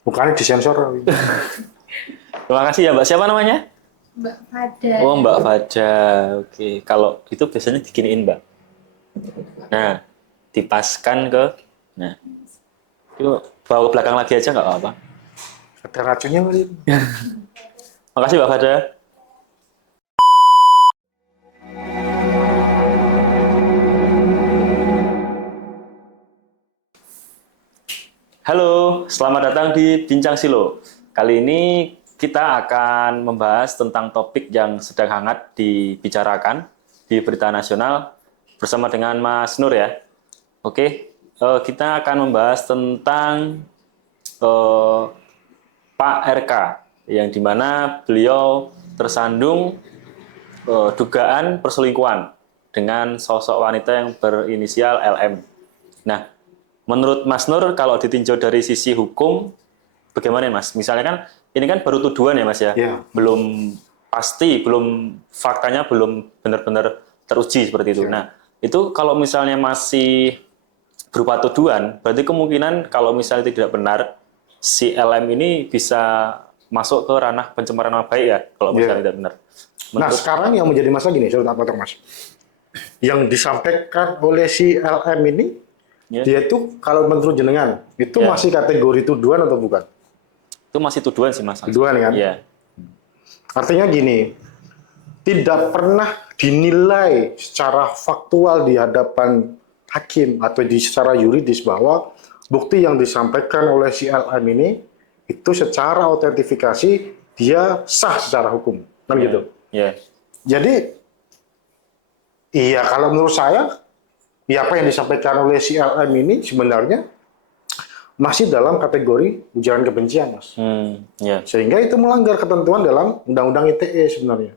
Bukannya disensor. Terima kasih ya Mbak. Siapa namanya? Mbak Fada. Oh Mbak Faja. Oke. Kalau itu biasanya diginiin Mbak. Nah, dipaskan ke. Nah, itu bawa ke belakang lagi aja nggak apa-apa. Ada racunnya kali. Makasih Mbak Fada. Halo, selamat datang di Bincang Silo. Kali ini kita akan membahas tentang topik yang sedang hangat dibicarakan di berita nasional bersama dengan Mas Nur ya. Oke, kita akan membahas tentang eh, Pak RK, yang dimana beliau tersandung dugaan perselingkuhan dengan sosok wanita yang berinisial LM. Nah, menurut Mas Nur, kalau ditinjau dari sisi hukum, bagaimana Mas? Misalnya kan, ini kan baru tuduhan ya Mas ya? Iya. Belum pasti, belum faktanya belum benar-benar teruji seperti itu. Iya. Nah, itu kalau misalnya masih berupa tuduhan, berarti kemungkinan kalau misalnya tidak benar, si LM ini bisa masuk ke ranah pencemaran nama baik ya, kalau misalnya Iya. tidak benar. Nah, Menurut, sekarang yang menjadi masalah gini, saya potong Mas. Yang disampaikan oleh si LM ini, ya, dia itu kalau menurut jenengan, itu Ya. masih kategori tuduhan atau bukan? itu masih tuduhan sih Mas. Tuduhan kan? Iya. Artinya gini, tidak pernah dinilai secara faktual di hadapan hakim atau secara yuridis bahwa bukti yang disampaikan oleh si LM ini itu secara autentifikasi dia sah secara hukum. Kan gitu. Ya. Jadi, iya kalau menurut saya, ya apa yang disampaikan oleh si LM ini sebenarnya masih dalam kategori ujaran kebencian, Mas. Ya. Sehingga itu melanggar ketentuan dalam Undang-Undang ITE sebenarnya.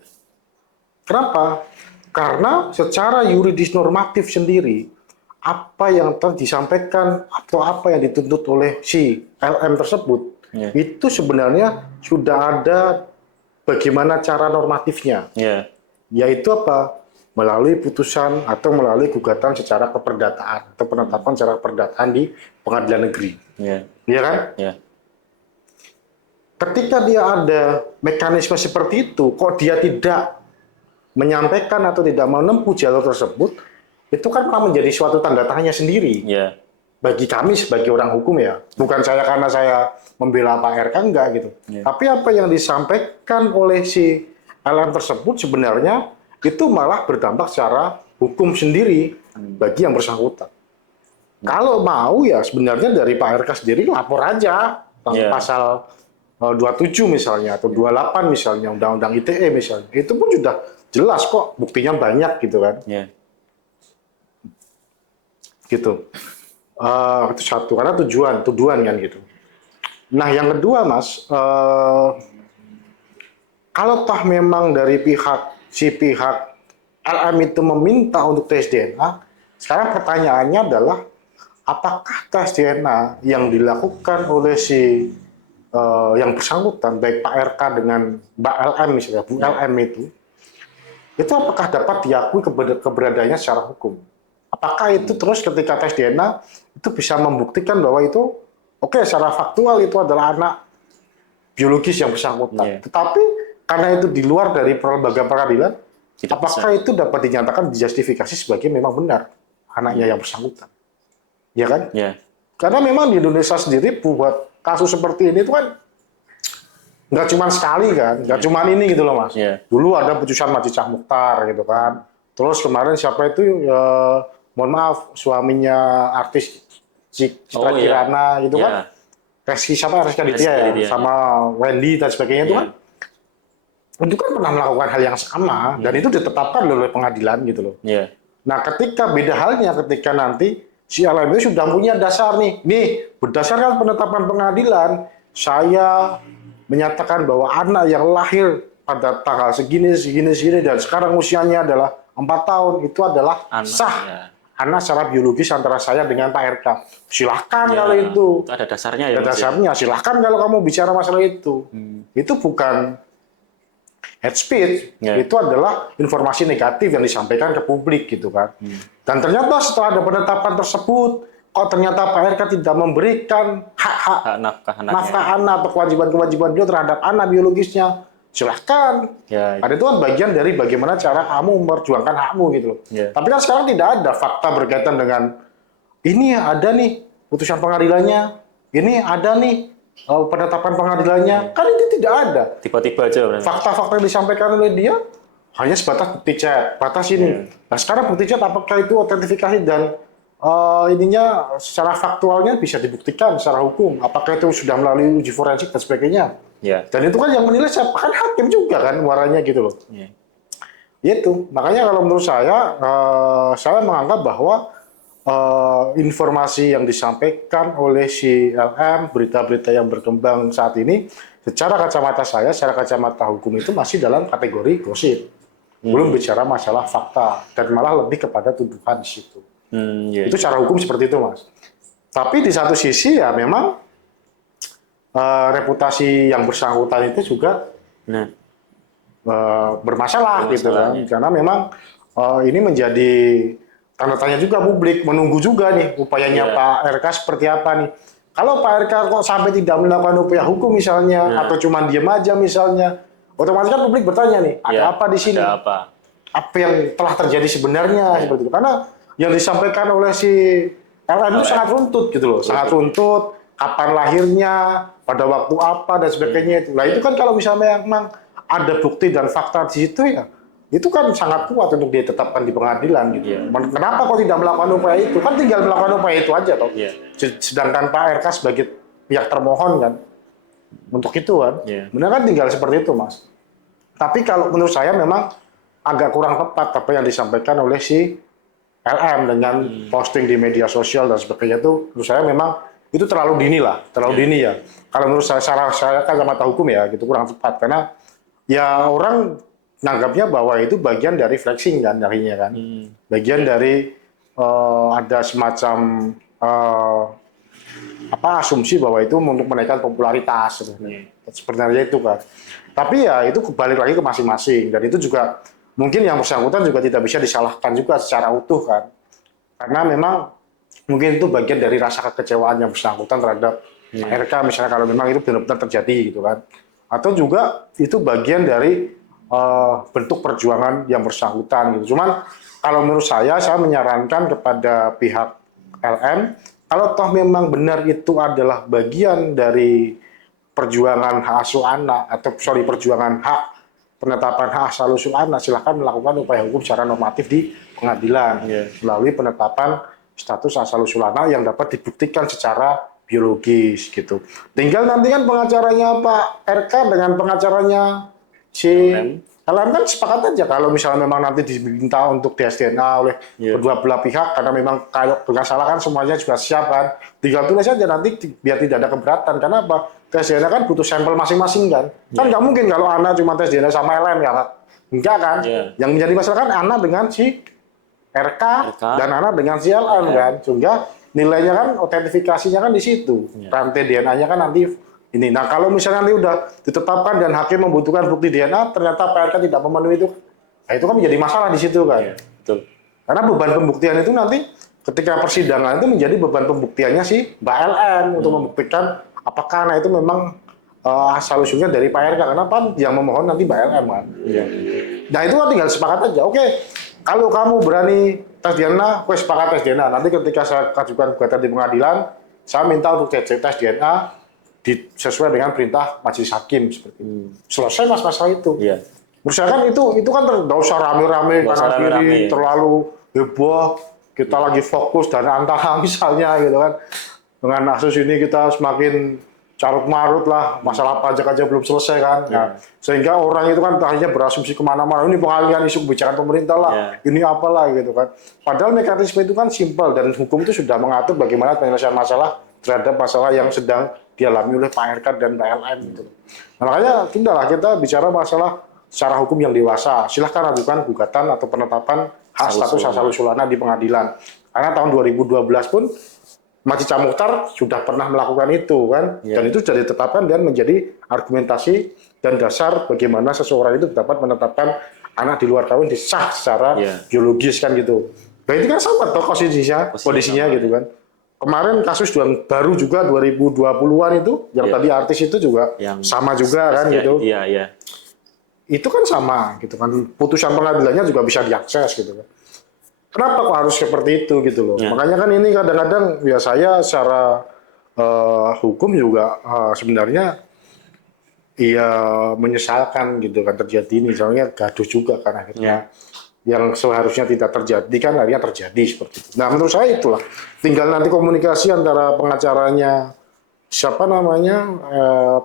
Kenapa? Karena secara yuridis normatif sendiri, apa yang telah disampaikan atau apa yang dituntut oleh si LM tersebut, Ya. itu sebenarnya sudah ada bagaimana cara normatifnya. Ya. Yaitu apa? Melalui putusan atau melalui gugatan secara keperdataan atau penetapan secara keperdataan di pengadilan negeri. Ya. Iya kan? Ya. Ketika dia ada mekanisme seperti itu, kok dia tidak menyampaikan atau tidak menempuh jalur tersebut, itu kan malah menjadi suatu tanda tanya sendiri. Ya. Bagi kami sebagai orang hukum ya, bukan saya karena saya membela Pak RK enggak gitu. Ya. Tapi apa yang disampaikan oleh si LM tersebut sebenarnya itu malah berdampak secara hukum sendiri bagi yang bersangkutan. Kalau mau ya sebenarnya dari Pak RK sendiri lapor aja tentang Ya. pasal 27 misalnya atau 28 misalnya Undang-Undang ITE misalnya. Itu pun sudah jelas kok buktinya banyak gitu kan. Ya. Gitu. Itu satu karena tuduhan kan gitu. Nah yang kedua Mas, kalau toh memang dari pihak LM itu meminta untuk tes DNA, sekarang pertanyaannya adalah apakah tes DNA yang dilakukan oleh si yang bersangkutan baik Pak RK dengan Mbak LM misalnya Bu LM itu apakah dapat diakui keberadaannya secara hukum? Apakah itu terus ketika tes DNA itu bisa membuktikan bahwa itu oke, secara faktual itu adalah anak biologis yang bersangkutan. Iya. Tetapi karena itu di luar dari lembaga peradilan, Tidak apakah itu dapat dinyatakan dijustifikasi sebagai memang benar anaknya yang bersangkutan? Ya kan? Ya. Karena memang di Indonesia sendiri buat kasus seperti ini itu kan nggak cuma sekali kan, nggak cuma ini gitu loh Mas. Iya. Dulu ada putusan Majid Syah Muchtar gitu kan. Terus kemarin siapa itu, mohon maaf, suaminya artis Citra Oh, iya. Kirana gitu Ya. kan. Reski siapa? Reski Aditya Reski ya, Aditya, sama Wendy dan sebagainya itu Iya. kan. Itu kan pernah melakukan hal yang sama dan itu ditetapkan oleh pengadilan gitu loh. Ya. Nah, ketika beda halnya ketika nanti si LM itu sudah punya dasar nih berdasarkan penetapan pengadilan, saya menyatakan bahwa anak yang lahir pada tanggal segini dan sekarang usianya adalah 4 tahun itu adalah Anak, sah ya. anak secara biologis antara saya dengan Pak RK. Silahkan Ya. kalau itu. Itu ada dasarnya ya. Ada Mas, ya? dasarnya, silahkan kalau kamu bicara masalah itu. Itu bukan head speech, Ya. itu adalah informasi negatif yang disampaikan ke publik gitu kan. Dan ternyata setelah ada penetapan tersebut, kok ternyata Pak RK tidak memberikan hak-hak Hak nafkah anaknya. nafkah anak atau kewajiban-kewajiban beliau terhadap anak biologisnya, silahkan. Ya, Karena itu kan bagian dari bagaimana cara kamu memperjuangkan hakmu gitu loh. Ya. Tapi kan sekarang tidak ada fakta berkaitan dengan ini ya ada nih putusan pengadilannya, ini ada nih penetapan pengadilannya, kan itu tidak ada. tiba-tiba aja. Berarti. Fakta-fakta yang disampaikan oleh dia hanya sebatas bukti chat, batas ini. Nah sekarang bukti chat apakah itu otentifikasi dan ininya secara faktualnya bisa dibuktikan secara hukum, apakah itu sudah melalui uji forensik dan sebagainya. Ya. Dan itu kan yang menilai siapa? Kan hakim juga kan warnanya gitu loh. Ya. Itu makanya kalau menurut saya menganggap bahwa informasi yang disampaikan oleh si LM, berita-berita yang berkembang saat ini, secara kacamata saya, secara kacamata hukum itu masih dalam kategori gosip. Belum bicara masalah fakta, dan malah lebih kepada tuduhan di situ. Ya. Itu secara hukum seperti itu, Mas. Tapi di satu sisi ya memang reputasi yang bersangkutan itu juga Nah, bermasalah gitu kan. Bermasalahnya. Karena memang ini menjadi tanda tanya juga publik, menunggu juga nih upayanya Iya. Pak RK seperti apa nih. Kalau Pak RK kok sampai tidak melakukan upaya hukum misalnya, atau cuma diem aja misalnya, otomatis kan publik bertanya nih, ada ya, apa di sini? Ada apa? Apa yang telah terjadi sebenarnya seperti itu. Karena yang disampaikan oleh si LM itu sangat runtut gitu loh, sangat runtut. Kapan lahirnya, pada waktu apa dan sebagainya itu. Nah itu kan kalau misalnya memang ada bukti dan fakta di situ ya, itu kan sangat kuat untuk ditetapkan di pengadilan gitu. Iya. Kenapa kok tidak melakukan upaya itu? Kan tinggal melakukan upaya itu aja toh. Iya. Sedangkan Pak RK sebagai pihak termohon kan untuk itu kan. Iya. Benar kan tinggal seperti itu, Mas. Tapi kalau menurut saya memang agak kurang tepat apa yang disampaikan oleh si LM dengan posting di media sosial dan sebagainya itu, menurut saya memang itu terlalu dini lah, terlalu dini ya. Kalau menurut saya kan kacamata hukum ya, gitu kurang tepat karena ya orang nanggapnya bahwa itu bagian dari flexing kan, darinya kan, bagian dari ada semacam asumsi bahwa itu untuk menaikkan popularitas sebenarnya itu kan. Tapi ya itu kembali lagi ke masing-masing dan itu juga mungkin yang bersangkutan juga tidak bisa disalahkan juga secara utuh kan, karena memang mungkin itu bagian dari rasa kekecewaan yang bersangkutan terhadap RK misalnya kalau memang itu benar-benar terjadi gitu kan, atau juga itu bagian dari bentuk perjuangan yang bersangkutan gitu. Cuman kalau menurut saya menyarankan kepada pihak LM kalau toh memang benar itu adalah bagian dari perjuangan hak asuh anak atau perjuangan hak penetapan hak asal usul anak, silahkan melakukan upaya hukum secara normatif di pengadilan melalui penetapan status asal usul anak yang dapat dibuktikan secara biologis gitu. Tinggal nanti kan pengacaranya Pak RK dengan pengacaranya si LM kan sepakat aja kalau misalnya memang nanti diminta untuk tes DNA oleh kedua belah pihak karena memang kalau nggak salah kan semuanya juga siap kan. Tinggal tulis aja nanti biar tidak ada keberatan. Karena apa? Tes DNA kan butuh sampel masing-masing kan. Kan nggak mungkin kalau anak cuma tes DNA sama LM ya kan. Enggak kan? Yang menjadi masalah kan anak dengan si RK dan anak dengan si LM kan. Sehingga nilainya kan autentifikasinya kan di situ. Rantai DNA-nya kan nanti ini. Nah kalau misalnya nanti udah ditetapkan dan hakim membutuhkan bukti DNA, ternyata Pak RK tidak memenuhi itu, nah itu kan menjadi masalah di situ kan. Betul. Karena beban pembuktian itu nanti ketika persidangan itu menjadi beban pembuktiannya si Mbak LM untuk membuktikan apakah anak itu memang asal usulnya dari Pak RK. Karena kan yang memohon nanti Mbak LM kan. Nah itu kan tinggal sepakat aja. Oke, kalau kamu berani tes DNA, gue sepakat tes DNA. Nanti ketika saya ajukan gugatan di pengadilan, saya minta untuk tes DNA sesuai dengan perintah majelis hakim seperti itu. Selesai masalah itu. Menurut saya kan itu kan tidak usah rame-rame kanan kiri terlalu heboh. Kita lagi fokus dan antara misalnya gitu kan. Dengan kasus ini kita semakin carut marut lah, masalah pajak aja belum selesai kan. Nah, sehingga orang itu kan akhirnya berasumsi kemana-mana. Ini pengalihan isu kebijakan pemerintah lah, ini apalah gitu kan. Padahal mekanisme itu kan simpel dan hukum itu sudah mengatur bagaimana penyelesaian masalah terhadap masalah yang sedang dialami oleh Pak RK dan PLN gitu. Nah, makanya tidaklah kita bicara masalah secara hukum yang dewasa. Silahkan ajukan gugatan atau penetapan hak status asal usul anak di pengadilan. Karena tahun 2012 pun Masjid Muchtar sudah pernah melakukan itu kan, dan itu sudah ditetapkan dan menjadi argumentasi dan dasar bagaimana seseorang itu dapat menetapkan anak di luar kawin disah secara biologis kan gitu. Nah itu kan sama toh kondisinya gitu kan. kemarin kasus yang baru juga 2020-an itu, yang Iya. tadi artis itu juga Yang sama juga kan ya, gitu. iya, iya. Itu kan sama gitu kan, putusan pengadilannya juga bisa diakses gitu kan. Kenapa kok harus seperti itu gitu loh? Ya. Makanya kan ini kadang-kadang ya saya secara hukum juga sebenarnya iya menyesalkan gitu kan terjadi ini, soalnya gaduh juga kan akhirnya yang seharusnya tidak terjadi kan akhirnya terjadi seperti itu. Nah menurut saya itulah, tinggal nanti komunikasi antara pengacaranya siapa namanya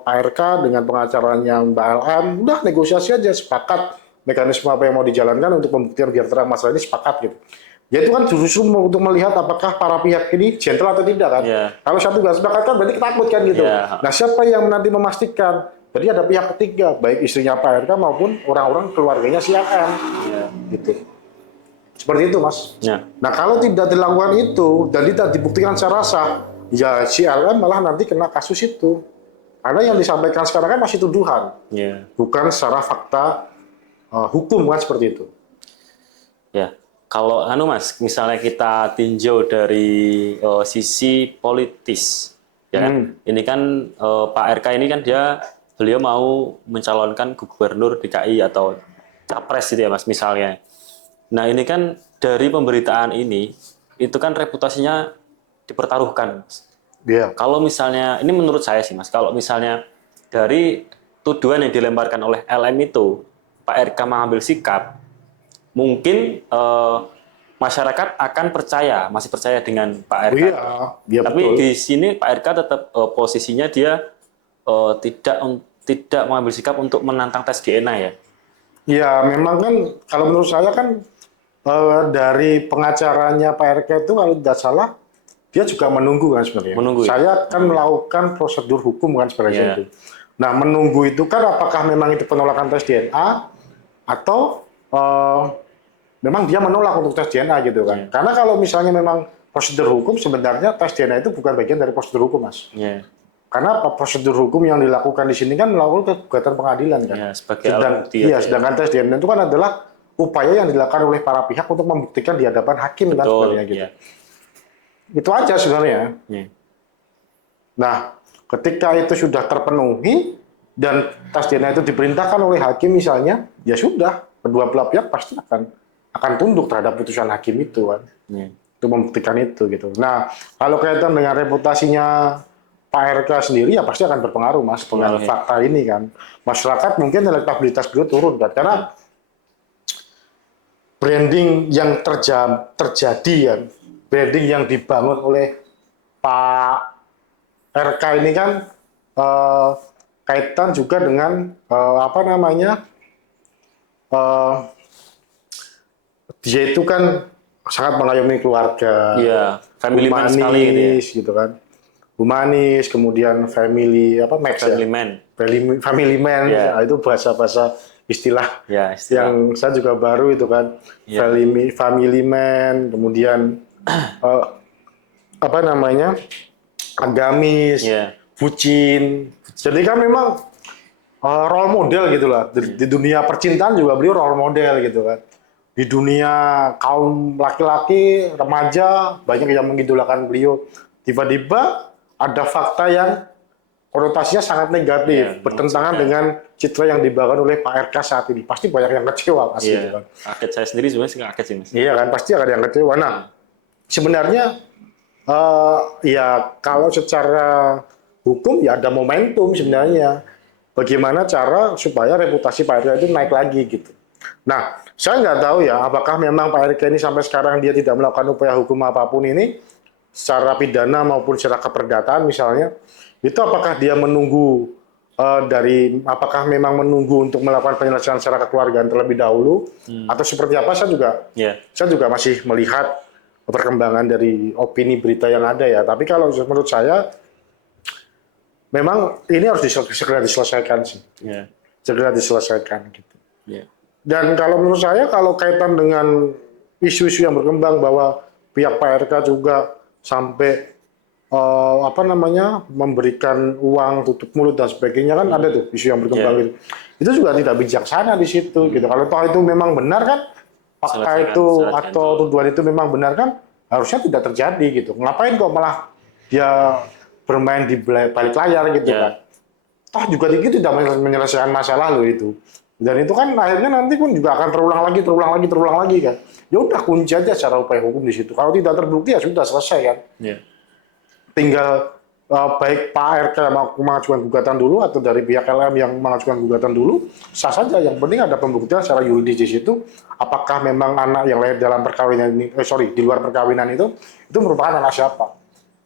Pak RK dengan pengacaranya Mbak LM, udah negosiasi aja, sepakat mekanisme apa yang mau dijalankan untuk pembuktian biar terang masalah ini, sepakat gitu. Ya itu kan justru untuk melihat apakah para pihak ini gentle atau tidak kan. Iya. Kalau satu nggak sepakat kan berarti takut kan gitu. Iya. Nah siapa yang nanti memastikan? Jadi ada pihak ketiga, baik istrinya Pak RK maupun orang-orang keluarganya si LM. Iya. Gitu. Seperti itu mas. Ya. Nah kalau tidak dilakukan itu dan tidak dibuktikan secara sah, ya si LM malah nanti kena kasus itu. Karena yang disampaikan sekarang kan masih tuduhan, Ya. bukan secara fakta hukum kan seperti itu. Ya. Kalau Mas, misalnya kita tinjau dari sisi politis, ya kan? Ini kan Pak RK ini kan beliau mau mencalonkan gubernur DKI atau capres gitu ya Mas misalnya. Nah ini kan dari pemberitaan ini itu kan reputasinya dipertaruhkan. Iya. Kalau misalnya ini menurut saya sih Mas, kalau misalnya dari tuduhan yang dilemparkan oleh LM itu Pak RK mengambil sikap, mungkin masyarakat akan masih percaya dengan Pak RK. Iya, iya Tapi betul. di sini Pak RK tetap posisinya dia tidak mengambil sikap untuk menantang tes DNA ya. Ya memang kan kalau menurut saya kan dari pengacaranya Pak RK itu kalau tidak salah dia juga menunggu kan sebenarnya. Menunggu, ya? Saya akan melakukan prosedur hukum kan sebenarnya Iya. itu. Nah menunggu itu kan apakah memang itu penolakan tes DNA atau memang dia menolak untuk tes DNA gitu kan. Karena kalau misalnya memang prosedur hukum sebenarnya tes DNA itu bukan bagian dari prosedur hukum mas. Ya. Karena prosedur hukum yang dilakukan di sini kan melakukan gugatan pengadilan kan. Ya, sebagai alat bukti aja, ya. Sedangkan tes DNA itu kan adalah upaya yang dilakukan oleh para pihak untuk membuktikan di hadapan hakim kan Betul, sebenarnya gitu. ya. Itu aja sebenarnya. Ya. Nah, ketika itu sudah terpenuhi dan tes DNA itu diperintahkan oleh hakim misalnya, ya sudah, kedua belah pihak pasti akan tunduk terhadap putusan hakim itu kan. Ya. Untuk membuktikan itu gitu. Nah, kalau kaitan dengan reputasinya Pak RK sendiri ya pasti akan berpengaruh mas dengan fakta ini kan. Masyarakat mungkin elektabilitas beliau turun kan karena branding yang terjadi ya, branding yang dibangun oleh Pak RK ini kan kaitan juga dengan apa namanya dia itu kan sangat mengayomi keluarga, Iya, family man sekali gitu ya. gitu kan, humanis, kemudian family match Family ya, man. family man, Iya. nah, itu bahasa istilah Ya, istilah. yang saya juga baru itu kan, Iya. family man, kemudian apa namanya agamis, Iya. bucin, jadi kan memang role model gitulah di dunia percintaan juga beliau role model gitu kan. Di dunia kaum laki-laki, remaja, banyak yang mengidolakan beliau. Tiba-tiba ada fakta yang konotasinya sangat negatif, Ya, bertentangan dengan citra yang dibangun oleh Pak RK saat ini. Pasti banyak yang kecewa pasti. Iya. Gitu kan. Kaget saya sendiri sebenarnya sih kaget sih mas. Iya kan, pasti ada yang kecewa. Nah, sebenarnya ya kalau secara hukum ya ada momentum sebenarnya. Bagaimana cara supaya reputasi Pak RK itu naik lagi gitu. Nah, saya nggak tahu ya, apakah memang Pak RK ini sampai sekarang dia tidak melakukan upaya hukum apapun ini, secara pidana maupun secara keperdataan misalnya, itu apakah dia menunggu apakah memang menunggu untuk melakukan penyelesaian secara kekeluargaan terlebih dahulu, atau seperti apa, saya juga masih melihat perkembangan dari opini berita yang ada ya. Tapi kalau menurut saya, memang ini harus segera diselesaikan sih, segera diselesaikan gitu. Iya. Dan kalau menurut saya, kalau kaitan dengan isu-isu yang berkembang bahwa pihak Pak RK juga sampai memberikan uang tutup mulut dan sebagainya kan ada tuh isu yang berkembang gitu. Itu juga tidak bijaksana di situ gitu. Kalau toh itu memang benar kan fakta itu atau tuduhan itu memang benar kan, harusnya tidak terjadi gitu. Ngapain kok malah dia bermain di balik layar gitu Ya. kan? Toh juga itu tidak menyelesaikan masalah lo itu. Dan itu kan akhirnya nanti pun juga akan terulang lagi kan. Ya udah kunci aja secara upaya hukum di situ. Kalau tidak terbukti ya sudah selesai kan. Ya. Tinggal baik Pak RK yang mengajukan gugatan dulu atau dari pihak LM yang mengajukan gugatan dulu, sah saja. Yang penting ada pembuktian secara yuridis di situ. Apakah memang anak yang lahir dalam perkawinan ini, di luar perkawinan itu merupakan anak siapa?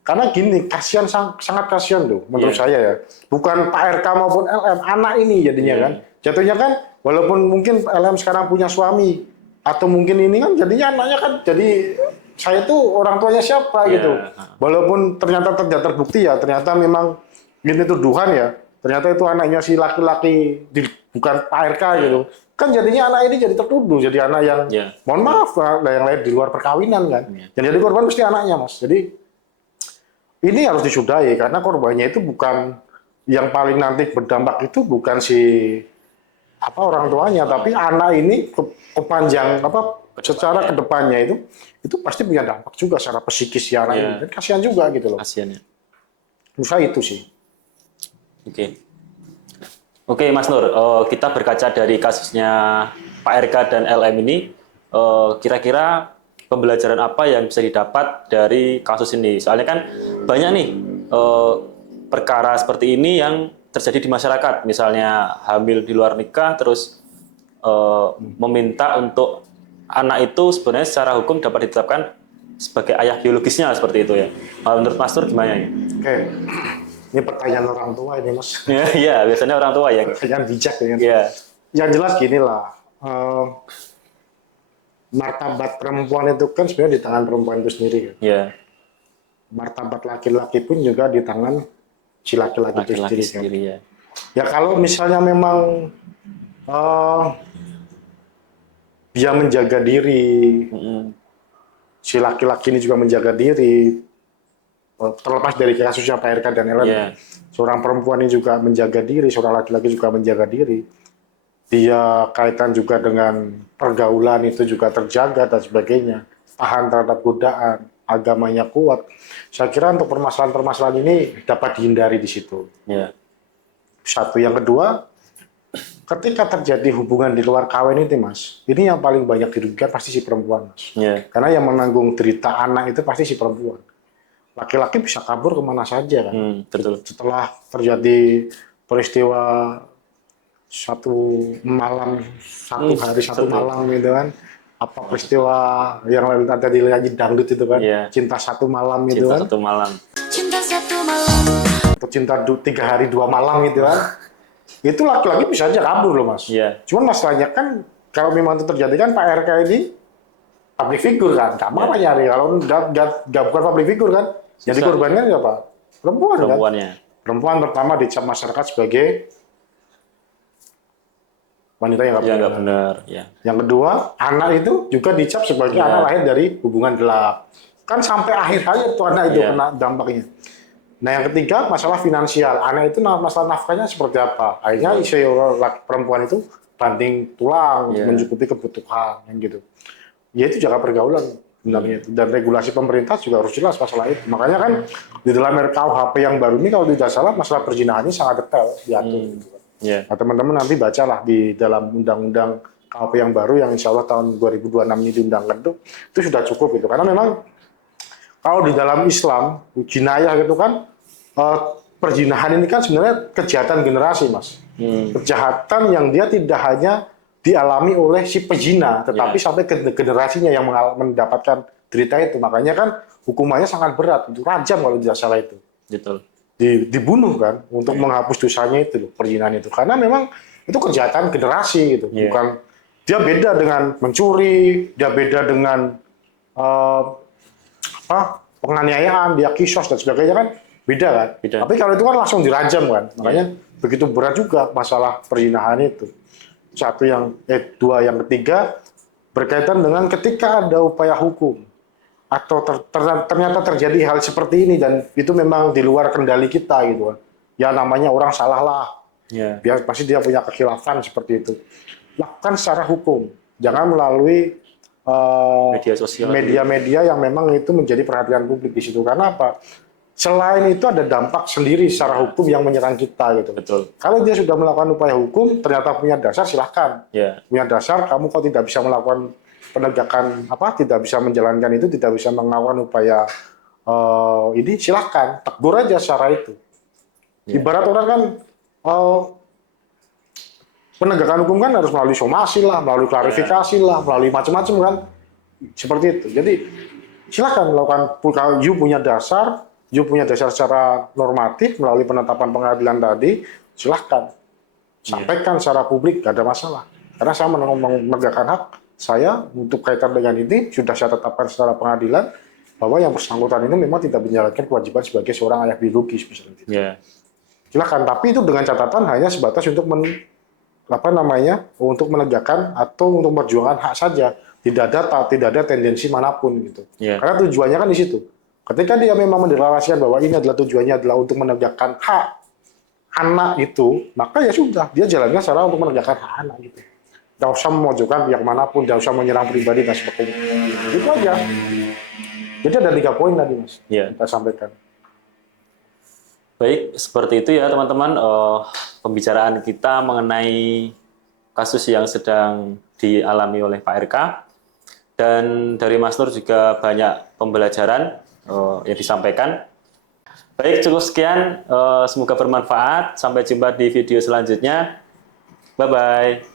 Karena gini, kasihan, sangat kasihan loh menurut saya ya. Bukan Pak RK maupun LM, anak ini jadinya kan. Jatuhnya kan, walaupun mungkin LM sekarang punya suami, atau mungkin ini kan jadinya anaknya kan jadi saya tuh orang tuanya siapa gitu. Walaupun ternyata tidak terbukti ya, ternyata memang ini tuduhan ya. Ternyata itu anaknya si laki-laki, bukan Pak RK gitu. Kan jadinya anak ini jadi tertuduh, jadi anak yang, mohon maaf, yang lahir di luar perkawinan kan. Yang jadi korban mesti anaknya mas. Jadi ini harus disudahi karena korbannya itu bukan yang paling nanti berdampak itu bukan si orang tuanya, tapi anak ini kepanjang secara kedepannya itu pasti punya dampak juga secara psikis ya anak ini. Dan kasihan juga gitu loh. Kasihan ya. Menurut saya itu sih. Oke, Mas Nur, kita berkaca dari kasusnya Pak RK dan LM ini, kira-kira pembelajaran apa yang bisa didapat dari kasus ini? Soalnya kan banyak nih perkara seperti ini yang terjadi di masyarakat, misalnya hamil di luar nikah, terus meminta untuk anak itu sebenarnya secara hukum dapat ditetapkan sebagai ayah biologisnya seperti itu ya. Menurut Mas Nur gimana ya? Oke, ini pertanyaan orang tua ini mas. Iya, biasanya orang tua ya. Pertanyaan bijak ya. Iya. Yang jelas gini lah. Martabat perempuan itu kan sebenarnya di tangan perempuan itu sendiri kan. Iya. Martabat laki-laki pun juga di tangan si laki-laki itu sendiri. Sendiri ya. Ya kalau misalnya memang dia menjaga diri, si laki-laki ini juga menjaga diri, terlepas dari kasusnya Pak RK dan LM, seorang perempuan ini juga menjaga diri, seorang laki-laki juga menjaga diri. Dia kaitan juga dengan pergaulan itu juga terjaga dan sebagainya, tahan terhadap godaan, agamanya kuat. Saya kira untuk permasalahan-permasalahan ini dapat dihindari di situ. Satu, yang kedua, ketika terjadi hubungan di luar kawin itu mas, ini yang paling banyak dirugikan pasti si perempuan mas. Karena yang menanggung derita anak itu pasti si perempuan. Laki-laki bisa kabur kemana saja kan. Betul. Setelah terjadi peristiwa satu hari satu malam gitu kan, apa peristiwa yang ada di lagi dangdut itu kan, cinta satu malam gitu kan, Cinta satu malam atau cinta 3 hari 2 malam gitu kan, itu laki-laki bisa aja kabur loh mas. Cuman masalahnya kan kalau memang itu terjadi kan Pak RK ini public figure kan, nggak mau nyari. Kalau nggak bukan public figure kan, jadi korbannya siapa? Perempuan kan. Perempuan pertama dicap masyarakat sebagai wanita yang nggak benar. Yang kedua, anak itu juga dicap sebagai anak lahir dari hubungan gelap. Kan sampai akhir hayat tuh anak itu kena dampaknya. Nah yang ketiga, masalah finansial. Anak itu masalah nafkahnya seperti apa? Akhirnya si perempuan itu banting tulang mencukupi kebutuhan gitu. Ya itu jaga pergaulan sebenarnya. Dan regulasi pemerintah juga harus jelas masalah itu. Makanya kan di dalam RKUHP yang baru ini kalau tidak salah masalah perzinahannya sangat detail diatur. Gitu. Nah, teman-teman nanti bacalah di dalam undang-undang KUHP yang baru yang insya Allah tahun 2026 ini diundangkan itu sudah cukup gitu. Karena memang kalau di dalam Islam jinayah gitu kan perzinahan ini kan sebenarnya kejahatan generasi mas. Kejahatan yang dia tidak hanya dialami oleh si pezina, tetapi sampai ke generasinya yang mendapatkan derita itu. Makanya kan hukumannya sangat berat, itu rajam kalau tidak salah itu. Betul. Dibunuh kan untuk menghapus dosanya itu loh, perzinahan itu. Karena memang itu kejahatan generasi gitu. Bukan dia beda dengan mencuri, dia beda dengan penganiayaan, dia kisos dan sebagainya kan beda kan. Tapi kalau itu kan langsung dirajam kan. Makanya begitu berat juga masalah perzinahan itu. Satu dua yang ketiga berkaitan dengan ketika ada upaya hukum atau ternyata terjadi hal seperti ini dan itu memang di luar kendali kita gitu kan. Ya namanya orang salah lah. Pasti dia punya kekhilafan seperti itu. Lakukan secara hukum. Jangan melalui Media sosial. media-media yang memang itu menjadi perhatian publik di situ. Karena apa? Selain itu ada dampak sendiri secara hukum yang menyerang kita gitu. Betul. Kalau dia sudah melakukan upaya hukum, ternyata punya dasar, silahkan. Ya. Punya dasar, kamu kok tidak bisa melakukan penegakan tidak bisa menjalankan itu, tidak bisa melakukan upaya ini, silahkan tegur aja secara itu. Ya. Ibarat orang kan penegakan hukum kan harus melalui somasi lah, melalui klarifikasi lah, melalui macam-macam kan, seperti itu. Jadi silakan melakukan, kalau you punya dasar secara normatif melalui penetapan pengadilan tadi, silahkan sampaikan secara publik, gak ada masalah. Karena saya menegakkan hak saya untuk kaitan dengan ini sudah saya tetapkan secara pengadilan bahwa yang bersangkutan ini memang tidak menjalankan kewajiban sebagai seorang ayah biologis misalnya. Ya. Silakan, tapi itu dengan catatan hanya sebatas untuk untuk menegakkan atau untuk memperjuangkan hak saja. Tidak ada tendensi manapun gitu. Yeah. Karena tujuannya kan di situ. Ketika dia memang mendeklarasikan bahwa ini adalah tujuannya adalah untuk menegakkan hak anak itu, maka ya sudah, dia jalannya secara untuk menegakkan hak anak gitu. Tidak usah memojokkan pihak manapun, tidak usah menyerang pribadi dan sebagainya. Itu aja. Jadi ada 3 poin tadi Mas, kita sampaikan. Baik, seperti itu ya teman-teman, pembicaraan kita mengenai kasus yang sedang dialami oleh Pak RK. Dan dari Mas Nur juga banyak pembelajaran yang disampaikan. Baik, cukup sekian. Semoga bermanfaat. Sampai jumpa di video selanjutnya. Bye-bye.